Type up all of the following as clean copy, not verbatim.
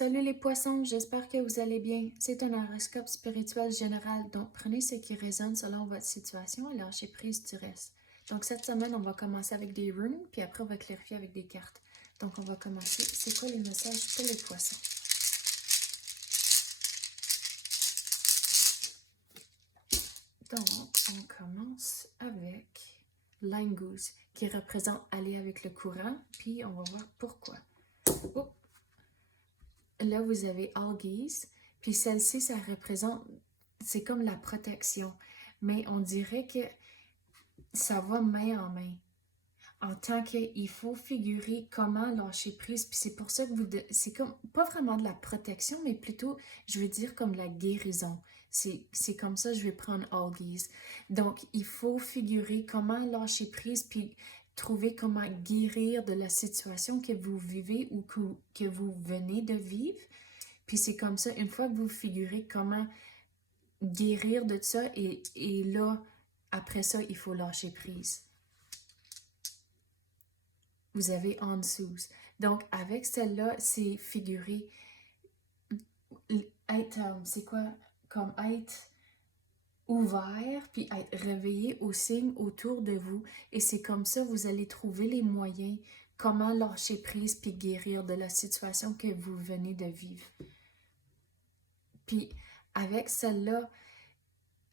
Salut les poissons, j'espère que vous allez bien. C'est un horoscope spirituel général, donc prenez ce qui résonne selon votre situation et lâchez prise du reste. Donc cette semaine, on va commencer avec des runes, puis après on va clarifier avec des cartes. Donc on va commencer. C'est quoi les messages pour les poissons? Donc on commence avec Langoose, qui représente aller avec le courant, puis on va voir pourquoi. Oh. Là, vous avez Algies, puis celle-ci, ça représente, c'est comme la protection, mais on dirait que ça va main en main. En tant qu'il faut figurer comment lâcher prise, puis c'est pour ça que c'est comme, pas vraiment de la protection, mais plutôt, je veux dire comme la guérison. C'est comme ça, je vais prendre Algies. Donc, il faut figurer comment lâcher prise, puis trouver comment guérir de la situation que vous vivez ou que vous venez de vivre. Puis c'est comme ça, une fois que vous figurez comment guérir de ça, et là, après ça, il faut lâcher prise. Vous avez en dessous. Donc, avec celle-là, c'est figurer, être, c'est quoi? Comme être ouvert, puis être réveillé aux signes autour de vous. Et c'est comme ça, vous allez trouver les moyens, comment lâcher prise, puis guérir de la situation que vous venez de vivre. Puis, avec celle-là,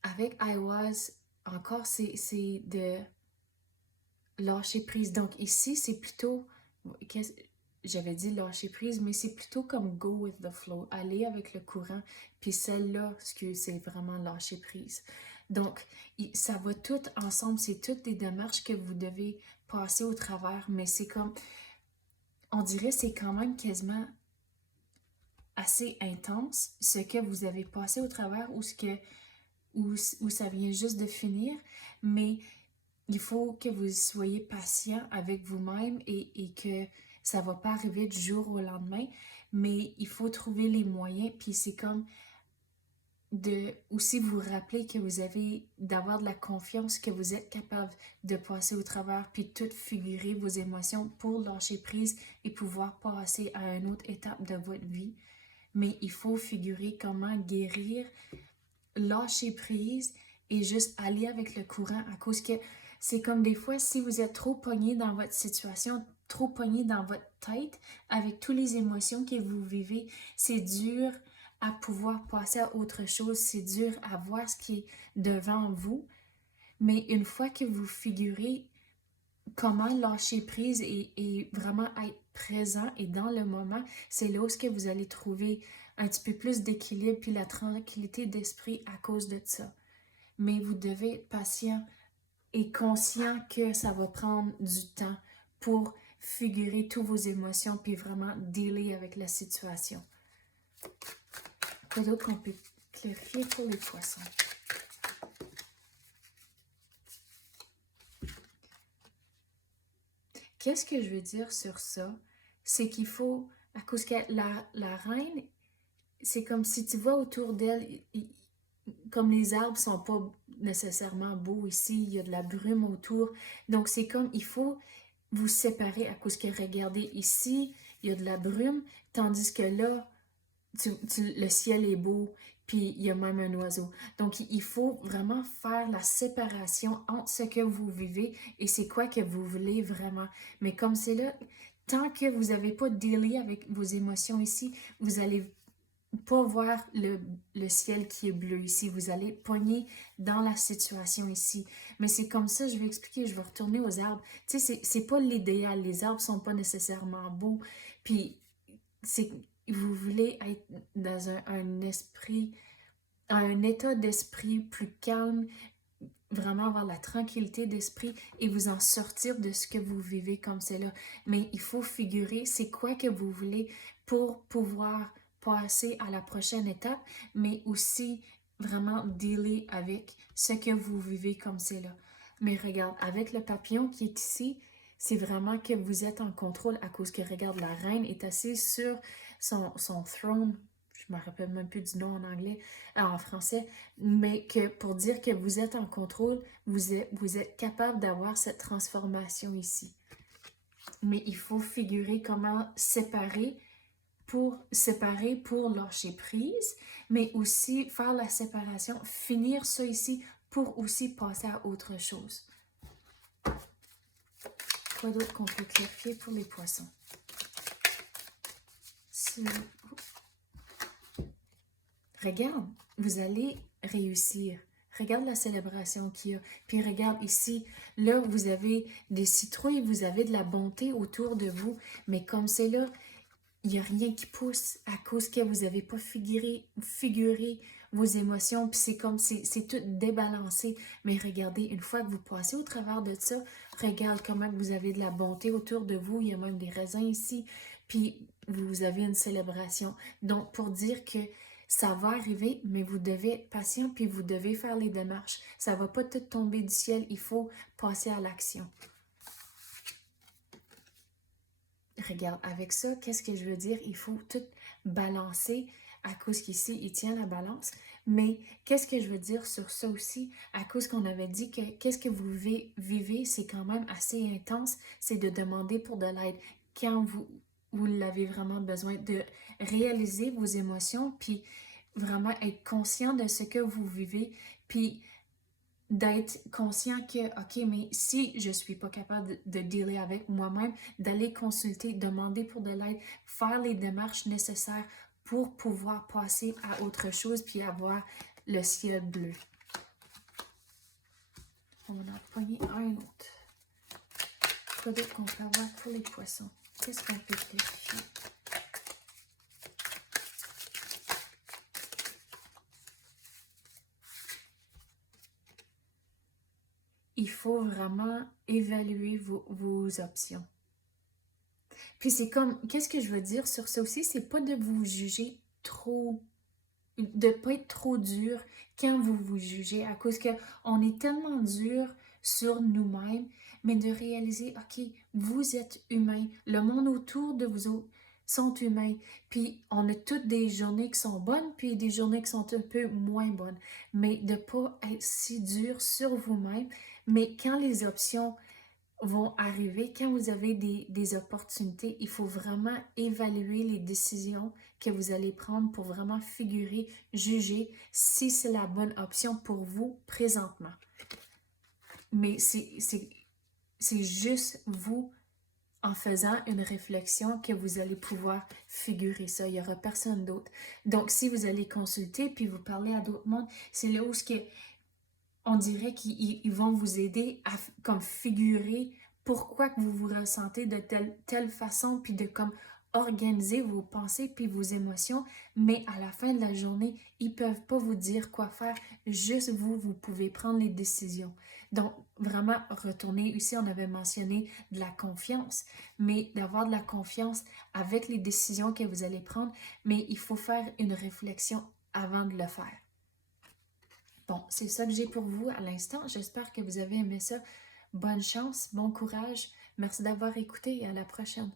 avec I was, encore, c'est de lâcher prise. Donc ici, c'est plutôt, j'avais dit lâcher prise, mais c'est plutôt comme go with the flow, aller avec le courant. Puis celle-là, c'est vraiment lâcher prise. Donc, ça va tout ensemble, c'est toutes des démarches que vous devez passer au travers, mais c'est comme, on dirait c'est quand même quasiment assez intense ce que vous avez passé au travers ou ça vient juste de finir, mais il faut que vous soyez patient avec vous-même et que ça ne va pas arriver du jour au lendemain, mais il faut trouver les moyens, puis c'est comme de aussi vous rappeler que vous avez d'avoir de la confiance, que vous êtes capable de passer au travers, puis tout figurer vos émotions pour lâcher prise et pouvoir passer à une autre étape de votre vie. Mais il faut figurer comment guérir, lâcher prise et juste aller avec le courant, à cause que c'est comme des fois, si vous êtes trop pogné dans votre situation, trop pogné dans votre tête, avec toutes les émotions que vous vivez, c'est dur à pouvoir passer à autre chose, c'est dur à voir ce qui est devant vous. Mais une fois que vous figurez comment lâcher prise et vraiment être présent et dans le moment, c'est là où que vous allez trouver un petit peu plus d'équilibre puis la tranquillité d'esprit à cause de ça. Mais vous devez être patient et conscient que ça va prendre du temps pour figurer toutes vos émotions puis vraiment dealer avec la situation. Quoi d'autre qu'on peut clarifier pour les poissons? Qu'est-ce que je veux dire sur ça? C'est qu'il faut, à cause que la reine, c'est comme si tu vas autour d'elle, comme les arbres sont pas nécessairement beaux ici, il y a de la brume autour. Donc c'est comme, il faut vous séparer à cause que regardez ici, il y a de la brume, tandis que là, le ciel est beau, puis il y a même un oiseau. Donc, il faut vraiment faire la séparation entre ce que vous vivez et c'est quoi que vous voulez vraiment. Mais comme c'est là, tant que vous n'avez pas dealé avec vos émotions ici, vous allez pas voir le ciel qui est bleu ici. Vous allez pogner dans la situation ici. Mais c'est comme ça, je vais expliquer, je vais retourner aux arbres. Tu sais, c'est pas l'idéal. Les arbres sont pas nécessairement beaux. Puis, vous voulez être dans un esprit, un état d'esprit plus calme, vraiment avoir la tranquillité d'esprit et vous en sortir de ce que vous vivez comme c'est là. Mais il faut figurer c'est quoi que vous voulez pour pouvoir passer à la prochaine étape, mais aussi vraiment dealer avec ce que vous vivez comme c'est là. Mais regarde, avec le papillon qui est ici, c'est vraiment que vous êtes en contrôle à cause que, regarde, la reine est assise sur son throne. Je me rappelle même plus du nom en anglais, en français, mais que pour dire que vous êtes en contrôle, vous êtes capable d'avoir cette transformation ici. Mais il faut figurer comment séparer pour séparer, pour lâcher prise, mais aussi faire la séparation, finir ça ici pour aussi passer à autre chose. Quoi d'autre qu'on peut clarifier pour les poissons? Regarde, vous allez réussir. Regarde la célébration qu'il y a. Puis regarde ici, là, vous avez des citrouilles, vous avez de la bonté autour de vous. Mais comme c'est là, il n'y a rien qui pousse à cause que vous n'avez pas figuré vos émotions. Puis c'est comme, c'est tout débalancé. Mais regardez, une fois que vous passez au travers de ça, regarde comment vous avez de la bonté autour de vous. Il y a même des raisins ici. Puis vous avez une célébration. Donc, pour dire que ça va arriver, mais vous devez être patient, puis vous devez faire les démarches. Ça ne va pas tout tomber du ciel, il faut passer à l'action. Regarde, avec ça, qu'est-ce que je veux dire? Il faut tout balancer à cause qu'ici, il tient la balance. Mais qu'est-ce que je veux dire sur ça aussi? À cause qu'on avait dit que qu'est-ce que vous vivez, c'est quand même assez intense, c'est de demander pour de l'aide. Quand vous l'avez vraiment besoin, de réaliser vos émotions, puis vraiment être conscient de ce que vous vivez, puis d'être conscient que, OK, mais si je suis pas capable de dealer avec moi-même, d'aller consulter, demander pour de l'aide, faire les démarches nécessaires pour pouvoir passer à autre chose puis avoir le ciel bleu. On en a pogné un autre. Quoi d'autre qu'on peut avoir pour les poissons? Qu'est-ce qu'on peut clarifier? Il faut vraiment évaluer vos options. Puis c'est comme, qu'est-ce que je veux dire sur ça aussi? C'est pas de vous juger trop, de pas être trop dur quand vous vous jugez, à cause qu'on est tellement dur sur nous-mêmes, mais de réaliser, OK, vous êtes humain, le monde autour de vous autres sont humains, puis on a toutes des journées qui sont bonnes, puis des journées qui sont un peu moins bonnes, mais de pas être si dur sur vous-même, mais quand les options vont arriver, quand vous avez des opportunités, il faut vraiment évaluer les décisions que vous allez prendre pour vraiment figurer, juger si c'est la bonne option pour vous présentement. Mais c'est juste vous, en faisant une réflexion, que vous allez pouvoir figurer ça. Il n'y aura personne d'autre. Donc, si vous allez consulter puis vous parler à d'autres mondes, c'est là où on dirait qu'ils vont vous aider à comme figurer pourquoi que vous vous ressentez de telle façon, puis de comme organiser vos pensées puis vos émotions, mais à la fin de la journée, ils peuvent pas vous dire quoi faire, juste vous pouvez prendre les décisions. Donc, vraiment, retourner ici, on avait mentionné de la confiance, mais d'avoir de la confiance avec les décisions que vous allez prendre, mais il faut faire une réflexion avant de le faire. Bon, c'est ça que j'ai pour vous à l'instant. J'espère que vous avez aimé ça. Bonne chance, bon courage. Merci d'avoir écouté et à la prochaine.